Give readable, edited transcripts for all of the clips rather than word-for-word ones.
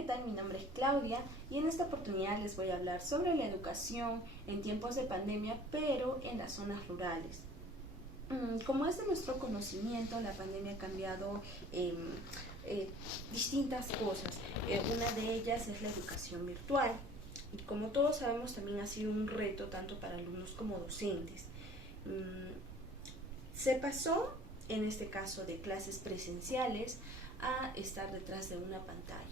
¿qué tal? Mi nombre es Claudia y en esta oportunidad les voy a hablar sobre la educación en tiempos de pandemia, pero en las zonas rurales. Como es de nuestro conocimiento, la pandemia ha cambiado distintas cosas. Una de ellas es la educación virtual. Y como todos sabemos, también ha sido un reto tanto para alumnos como docentes. Se pasó, en este caso, de clases presenciales a estar detrás de una pantalla.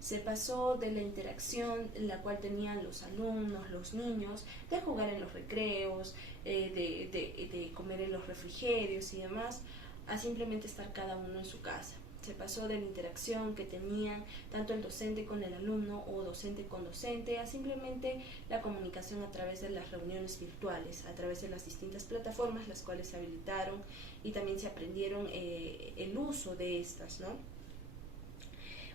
Se pasó de la interacción en la cual tenían los alumnos, los niños, de jugar en los recreos, de comer en los refrigerios y demás, a simplemente estar cada uno en su casa. Se pasó de la interacción que tenían tanto el docente con el alumno o docente con docente a simplemente la comunicación a través de las reuniones virtuales, a través de las distintas plataformas las cuales se habilitaron y también se aprendieron el uso de estas, ¿no?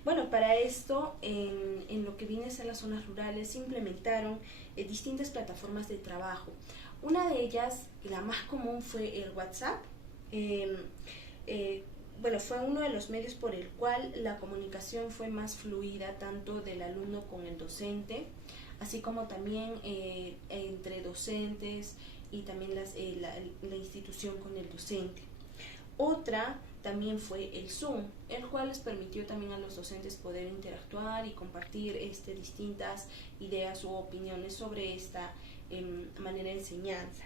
Bueno, para esto, en lo que viene a ser las zonas rurales, se implementaron distintas plataformas de trabajo. Una de ellas, la más común, fue el WhatsApp. Bueno, fue uno de los medios por el cual la comunicación fue más fluida, tanto del alumno con el docente, así como también entre docentes y también la institución con el docente. Otra también fue el Zoom, el cual les permitió también a los docentes poder interactuar y compartir distintas ideas u opiniones sobre esta manera de enseñanza.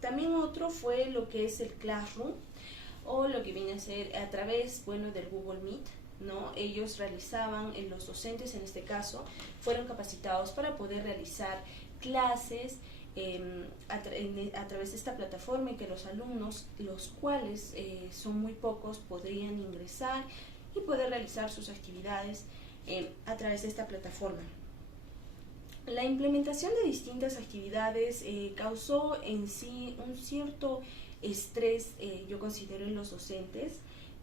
También otro fue lo que es el Classroom, o lo que viene a ser a través, del Google Meet, ¿no? Ellos realizaban, los docentes en este caso, fueron capacitados para poder realizar clases a través de esta plataforma, y que los alumnos, los cuales son muy pocos, podrían ingresar y poder realizar sus actividades a través de esta plataforma. La implementación de distintas actividades causó en sí un cierto estrés, yo considero, en los docentes,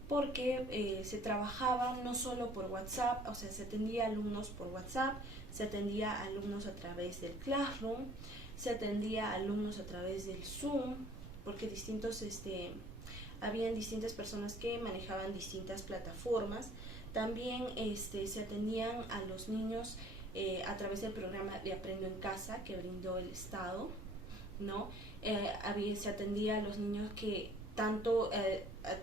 porque se trabajaba no solo por WhatsApp, o sea, se atendía a alumnos por WhatsApp, se atendía a alumnos a través del Classroom, se atendía a alumnos a través del Zoom, porque habían distintas personas que manejaban distintas plataformas. También se atendían a los niños a través del programa de Aprendo en Casa que brindó el Estado, ¿no? Se atendía a los niños que tanto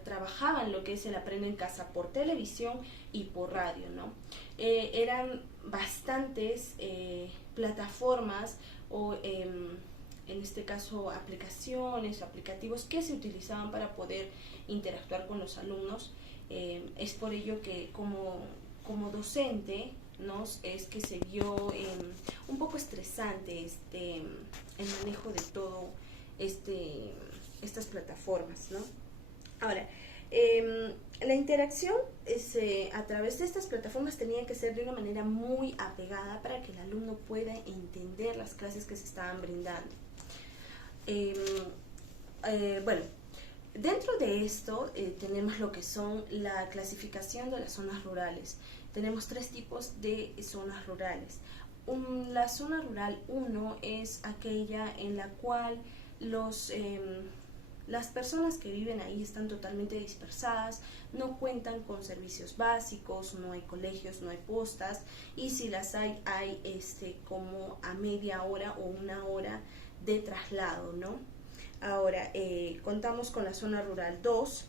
trabajaban lo que es el Aprendo en Casa por televisión y por radio, ¿no? Eran bastantes plataformas o en este caso aplicaciones o aplicativos que se utilizaban para poder interactuar con los alumnos. Es por ello que como docente, ¿no?, es que se vio un poco estresante el manejo de todo estas plataformas, ¿no? Ahora, la interacción a través de estas plataformas tenía que ser de una manera muy apegada para que el alumno pueda entender las clases que se estaban brindando. Bueno, dentro de esto tenemos lo que son la clasificación de las zonas rurales. Tenemos 3 tipos de zonas rurales. La zona rural 1 es aquella en la cual las personas que viven ahí están totalmente dispersadas, no cuentan con servicios básicos, no hay colegios, no hay postas, y si las hay como a media hora o 1 hora de traslado, ¿no? Ahora, contamos con la zona rural 2,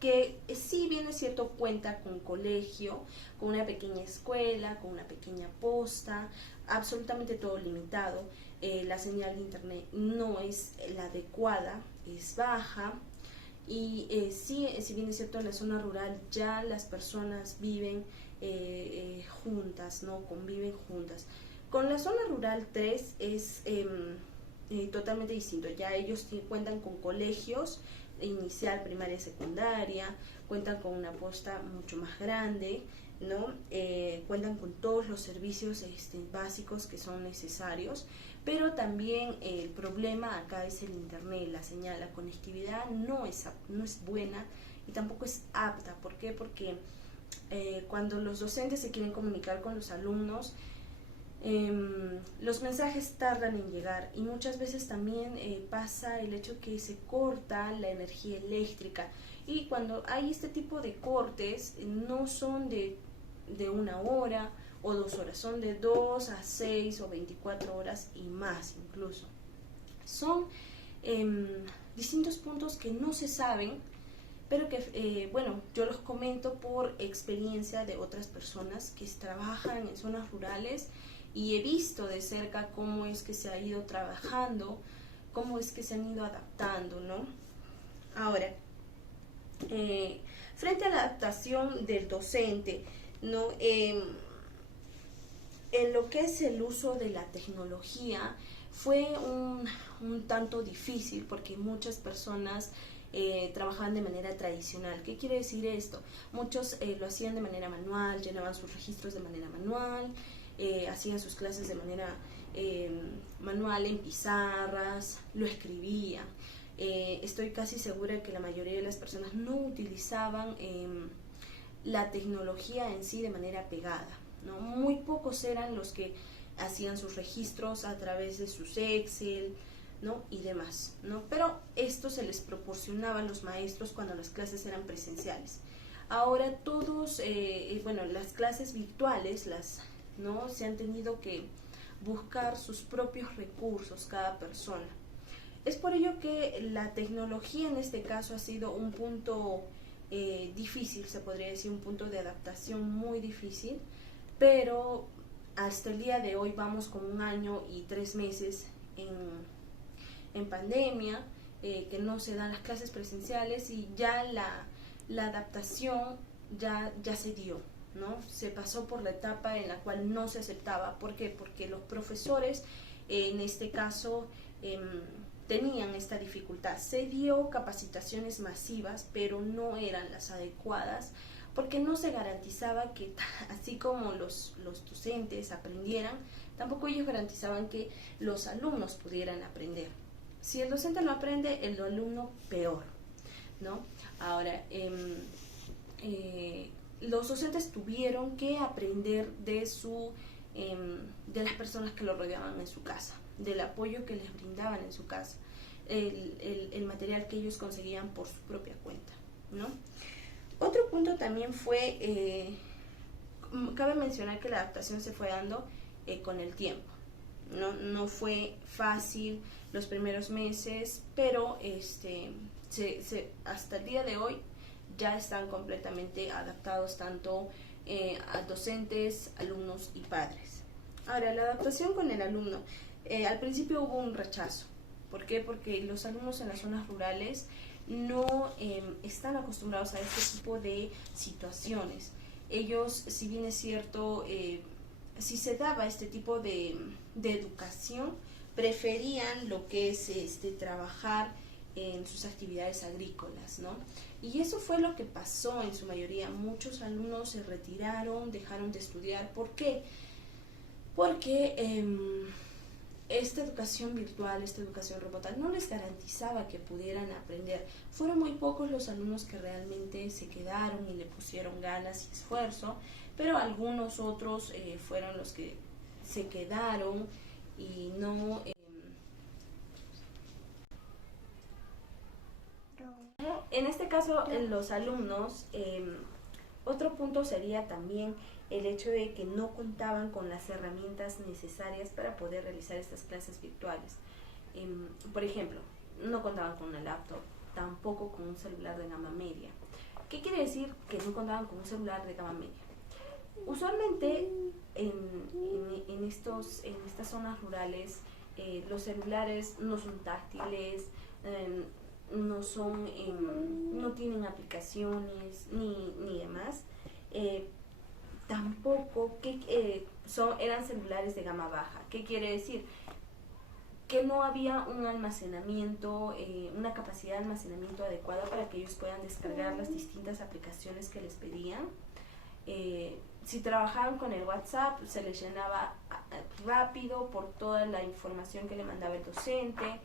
que si bien es cierto cuenta con colegio, con una pequeña escuela, con una pequeña posta, absolutamente todo limitado. La señal de internet no es la adecuada, es baja, y si bien es cierto, en la zona rural ya las personas viven juntas, ¿no? Conviven juntas. Con la zona rural 3 es totalmente distinto. Ya ellos cuentan con colegios inicial, primaria, secundaria, cuentan con una posta mucho más grande, ¿no? Cuentan con todos los servicios básicos que son necesarios, pero también el problema acá es el internet, la señal, la conectividad no es buena y tampoco es apta. ¿Por qué? Porque cuando los docentes se quieren comunicar con los alumnos, los mensajes tardan en llegar, y muchas veces también pasa el hecho que se corta la energía eléctrica, y cuando hay este tipo de cortes no son de de 1 hora o 2 horas, son de 2 a 6 o 24 horas y más incluso. Son distintos puntos que no se saben, pero que, bueno, yo los comento por experiencia de otras personas que trabajan en zonas rurales y he visto de cerca cómo es que se ha ido trabajando, cómo es que se han ido adaptando, ¿no? Ahora, frente a la adaptación del docente, ¿no? En lo que es el uso de la tecnología fue un tanto difícil porque muchas personas trabajaban de manera tradicional. ¿Qué quiere decir esto? Muchos lo hacían de manera manual, llenaban sus registros de manera manual, hacían sus clases de manera manual en pizarras, lo escribían. Estoy casi segura que la mayoría de las personas no utilizaban la tecnología en sí de manera pegada, ¿no? Muy pocos eran los que hacían sus registros a través de sus Excel, ¿no? Y demás, ¿no? Pero esto se les proporcionaba a los maestros cuando las clases eran presenciales. Ahora todos, bueno, las clases virtuales, ¿no? Se han tenido que buscar sus propios recursos cada persona. Es por ello que la tecnología en este caso ha sido un punto difícil, se podría decir, un punto de adaptación muy difícil, pero hasta el día de hoy vamos con 1 año y 3 meses en pandemia, que no se dan las clases presenciales y ya la adaptación ya se dio, ¿no? Se pasó por la etapa en la cual no se aceptaba. ¿Por qué? Porque los profesores, en este caso, tenían esta dificultad. Se dio capacitaciones masivas, pero no eran las adecuadas, porque no se garantizaba que, así como los docentes aprendieran, tampoco ellos garantizaban que los alumnos pudieran aprender. Si el docente no aprende, el alumno peor, ¿no? Ahora, los docentes tuvieron que aprender de las personas que lo rodeaban en su casa, del apoyo que les brindaban en su casa, el material que ellos conseguían por su propia cuenta, ¿no? Otro punto también fue, cabe mencionar que la adaptación se fue dando con el tiempo, no fue fácil los primeros meses, pero hasta el día de hoy ya están completamente adaptados tanto a docentes, alumnos y padres. Ahora, la adaptación con el alumno. Al principio hubo un rechazo. ¿Por qué? Porque los alumnos en las zonas rurales no están acostumbrados a este tipo de situaciones. Ellos, si bien es cierto, si se daba este tipo de educación, preferían lo que es trabajar en sus actividades agrícolas, ¿no? Y eso fue lo que pasó en su mayoría. Muchos alumnos se retiraron, dejaron de estudiar. ¿Por qué? Porque esta educación virtual, esta educación remota, no les garantizaba que pudieran aprender. Fueron muy pocos los alumnos que realmente se quedaron y le pusieron ganas y esfuerzo, pero algunos otros fueron los que se quedaron y no... En este caso, los alumnos, otro punto sería también el hecho de que no contaban con las herramientas necesarias para poder realizar estas clases virtuales. Por ejemplo, no contaban con una laptop, tampoco con un celular de gama media. ¿Qué quiere decir que no contaban con un celular de gama media? Usualmente en estas zonas rurales los celulares no son táctiles, no tienen aplicaciones ni demás. Tampoco eran celulares de gama baja. ¿Qué quiere decir? Que no había un almacenamiento, una capacidad de almacenamiento adecuada para que ellos puedan descargar las distintas aplicaciones que les pedían. Si trabajaban con el WhatsApp, se les llenaba rápido por toda la información que le mandaba el docente,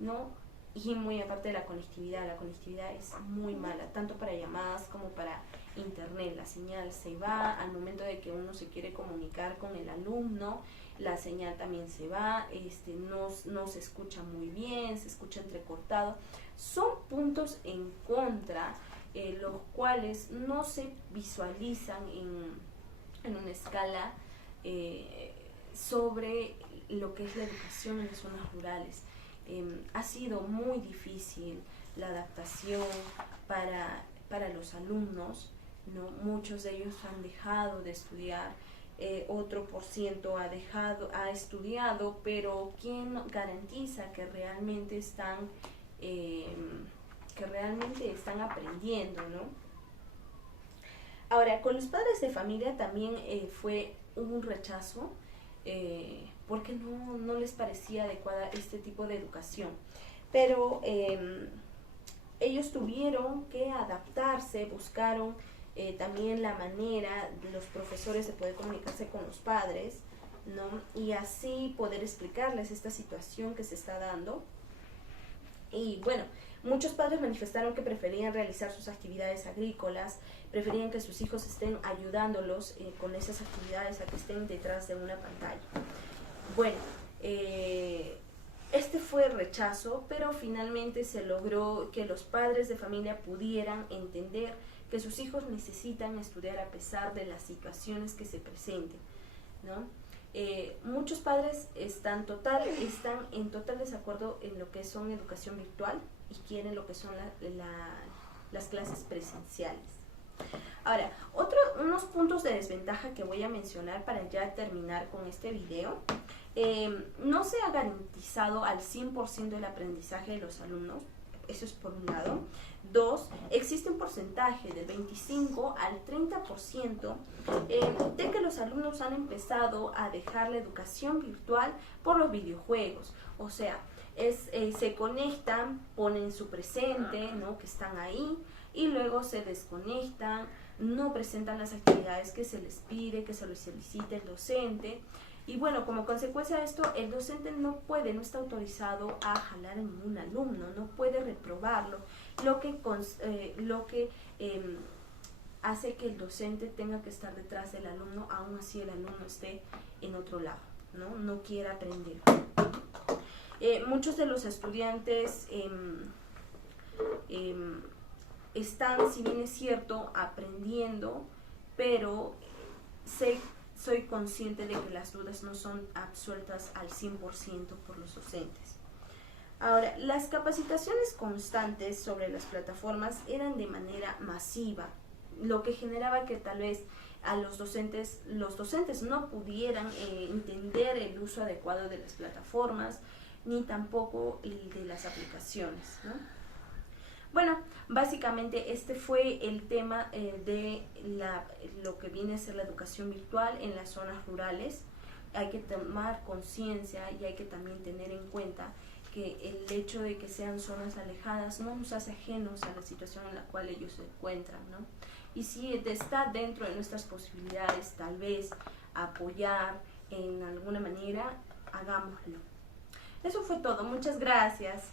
¿no? Y muy aparte de la conectividad es muy mala, tanto para llamadas como para internet. La señal se va, al momento de que uno se quiere comunicar con el alumno, la señal también se va, no se escucha muy bien, se escucha entrecortado. Son puntos en contra, los cuales no se visualizan en una escala sobre lo que es la educación en las zonas rurales. Ha sido muy difícil la adaptación para los alumnos, ¿no? Muchos de ellos han dejado de estudiar, otro por ciento ha estudiado, pero ¿quién garantiza que realmente están aprendiendo, ¿no? Ahora, con los padres de familia también fue un rechazo, porque no les parecía adecuada este tipo de educación. Pero ellos tuvieron que adaptarse, buscaron también la manera de los profesores de poder comunicarse con los padres, ¿no? Y así poder explicarles esta situación que se está dando. Y bueno, muchos padres manifestaron que preferían realizar sus actividades agrícolas, preferían que sus hijos estén ayudándolos con esas actividades a que estén detrás de una pantalla. Bueno, este fue el rechazo, pero finalmente se logró que los padres de familia pudieran entender que sus hijos necesitan estudiar a pesar de las situaciones que se presenten, ¿no? Muchos padres están en total desacuerdo en lo que son educación virtual y quieren lo que son las clases presenciales. Ahora, unos puntos de desventaja que voy a mencionar para ya terminar con este video. No se ha garantizado al 100% el aprendizaje de los alumnos, eso es por un lado. 2, existe un porcentaje del 25 al 30% de que los alumnos han empezado a dejar la educación virtual por los videojuegos. O sea, se conectan, ponen su presente, ¿no?, que están ahí, y luego se desconectan, no presentan las actividades que se les pide, que se les solicita el docente. Y bueno, como consecuencia de esto, el docente no está autorizado a jalar a ningún alumno, no puede reprobarlo, lo que hace que el docente tenga que estar detrás del alumno, aun así el alumno esté en otro lado, no quiera aprender. Muchos de los estudiantes están, si bien es cierto, aprendiendo, pero soy consciente de que las dudas no son absueltas al 100% por los docentes. Ahora, las capacitaciones constantes sobre las plataformas eran de manera masiva, lo que generaba que tal vez a los docentes no pudieran entender el uso adecuado de las plataformas, ni tampoco el de las aplicaciones, ¿no? Bueno, básicamente este fue el tema de lo que viene a ser la educación virtual en las zonas rurales. Hay que tomar conciencia y hay que también tener en cuenta que el hecho de que sean zonas alejadas no nos hace ajenos a la situación en la cual ellos se encuentran, ¿no? Y si está dentro de nuestras posibilidades, tal vez apoyar en alguna manera, hagámoslo. Eso fue todo. Muchas gracias.